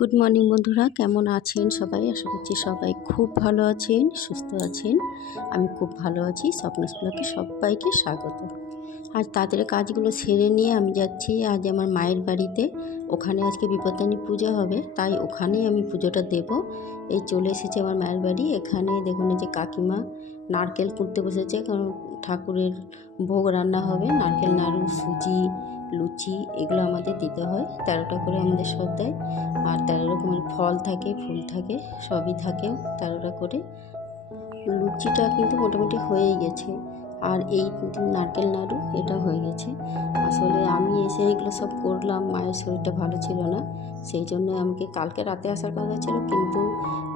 Good morning বন্ধুরা, কেমন আছেন সবাই? আশা করছি সবাই খুব ভালো আছেন, সুস্থ আছেন। আমি খুব ভালো আছি। স্বপ্নস ব্লগে সবাইকে স্বাগত। আজ তাদের কাজগুলো সেরে নিয়ে আমি যাচ্ছি আজ আমার মায়ের বাড়িতে। ওখানে আজকে বিপত্তারিণী পুজো হবে, তাই ওখানেই আমি পুজোটা দেব। এই চলে এসেছি আমার মায়ের বাড়ি। এখানে দেখুন এই যে কাকিমা নারকেল কুড়তে বসেছে, কারণ ঠাকুরের ভোগ রান্না হবে। নারকেল নাড়ু, সুজি, লুচি এগুলো আমাদের দিতে হয়। 13টা করে আমাদের সব দেয়। আর 13 রকমের ফল থাকে, ফুল থাকে, সবই থাকে 13টা করে। লুচিটা কিন্তু মোটামুটি হয়েই গেছে, আর এই নারকেল নাড়ু এটা হয়ে গেছে। আসলে আমি এসে এগুলো সব করলাম, মায়ের শরীরটা ভালো ছিল না, সেই জন্য আমাকে কালকে রাতে আসার কথা ছিল, কিন্তু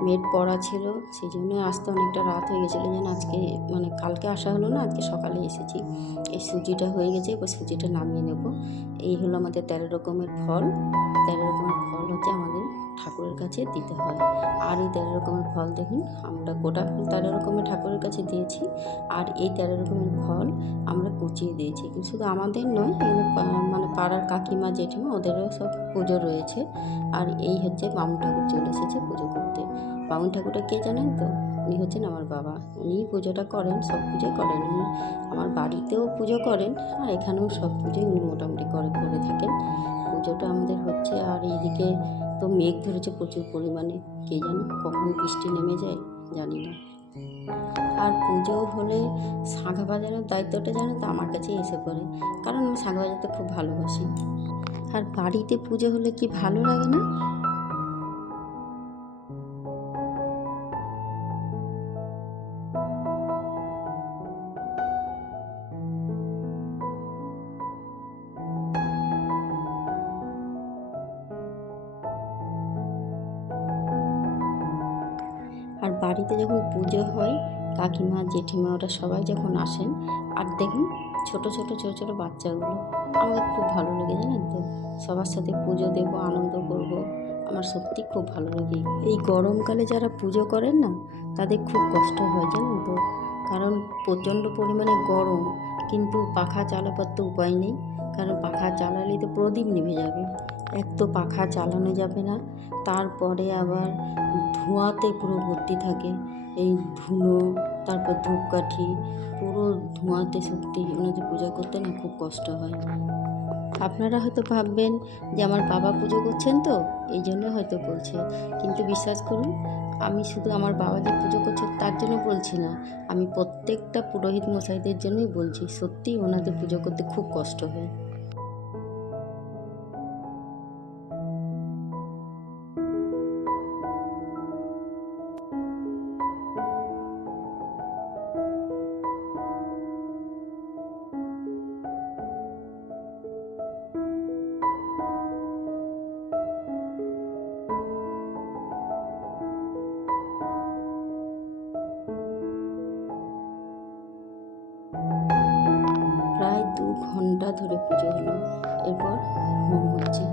মেয়ের পড়া ছিল, সেই জন্য আসতে অনেকটা রাত হয়ে গেছিলো। যেন আজকে কালকে আসা হলো না, আজকে সকালে এসেছি। এই সুজিটা হয়ে গেছে, এবার সুজিটা নামিয়ে নেব। এই হলো আমাদের 13 রকমের ফল। 13 রকমের ফল হচ্ছে আমাদের ঠাকুরের কাছে দিতে হয়। আর এই 13 রকমের ফল দেখুন, আমরা গোটা ফুল 13 রকমের ঠাকুরের কাছে দিয়েছি, আর এই 13 রকমের ফল আমরা কুচিয়ে দিয়েছি। শুধু আমাদের নয়, এখানে পাড়ার কাকিমা, জেঠিমা ওদেরও সব পুজো রয়েছে। আর এই হচ্ছে বামুন ঠাকুর চলে এসেছে পুজো করতে। বামুন ঠাকুরটা কে জানেন তো? উনি হচ্ছেন আমার বাবা। উনিই পুজোটা করেন, সব পুজোই করেন উনি। আমার বাড়িতেও পুজো করেন, আর এখানেও সব পুজোই উনি মোটামুটি করে থাকেন। পুজোটা আমাদের হচ্ছে। আর এইদিকে তো মেঘ ধরেছে প্রচুর পরিমাণে, কে জানে কখন বৃষ্টি নেমে যায়, জানি না। আর পুজো হলে শাঁখা বাজানোর দায়িত্বটা জানেন তো আমার কাছেই এসে পড়ে, কারণ আমি শাঁখা বাজাতে খুব ভালোবাসি। আর বাড়িতে পুজো হলে কি ভালো লাগে না? আর বাড়িতে যখন পুজো হয়, কাকিমা, জেঠিমা ওরা সবাই যখন আসেন, আর দেখুন ছোট ছোট বাচ্চাগুলো, আমাদের খুব ভালো লাগে জানেন তো। সবার সাথে পুজো দেবো, আনন্দ করব, আমার সত্যি খুব ভালো লাগে। এই গরমকালে যারা পুজো করেন না, তাদের খুব কষ্ট হয় জানেন তো, কারণ প্রচণ্ড পরিমাণে গরম, কিন্তু পাখা চালাবার তো উপায় নেই, কারণ পাখা চালালেই তো প্রদীপ নিভে যাবে। এক তো পাখা চালানো যাবে না, তারপরে আবার ধোঁয়াতে পুরো ভর্তি থাকে এই ধুনো, তারপর ধূপকাঠি, পুরো ধোঁয়াতে সত্যি ওনাদের পূজা করতে না খুব কষ্ট হয়। আপনারা হয়তো ভাববেন যে আমার বাবা পুজো করছেন তো এই জন্য হয়তো বলছে, কিন্তু বিশ্বাস করুন, আমি শুধু আমার বাবা যে পুজো করছে তার জন্য বলছি না, আমি প্রত্যেকটা পুরোহিত মশাইদের জন্যই বলছি। সত্যি ওনাদের পুজো করতে খুব কষ্ট হয়। প্রায় 2 ঘন্টা ধরে পুজো হলো, এরপর হোম হচ্ছে।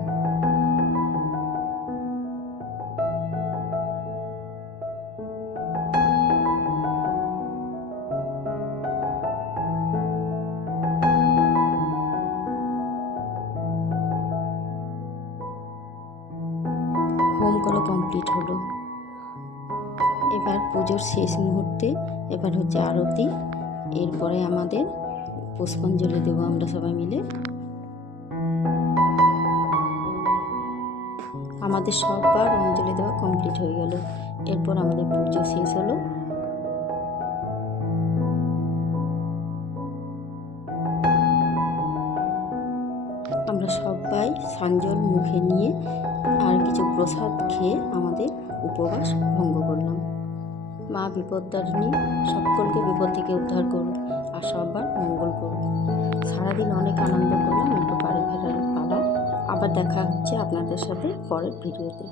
হোম করা কমপ্লিট হলো। এবার পুজোর শেষ মুহূর্তে এবার হচ্ছে আরতি। এরপরে আমাদের পুষ্পাঞ্জলি দেবো আমরা সবাই মিলে। আমাদের সববার অঞ্জলি দেওয়া কমপ্লিট হয়ে গেল। এরপর আমাদের পুজো শেষ হলো। আমরা সবাই সাঞ্জল মুখে নিয়ে আর কিছু প্রসাদ খেয়ে আমাদের উপবাস ভঙ্গ করলাম। মা বিপদতারিণী সকলকে বিপদ থেকে উদ্ধার করুন, আর সবার মঙ্গল করুন। সারাদিন অনেক আনন্দ করলাম, একটু বাড়ি ফেরার পালা। আবার দেখা হচ্ছে আপনাদের সাথে পরের ভিডিওতে।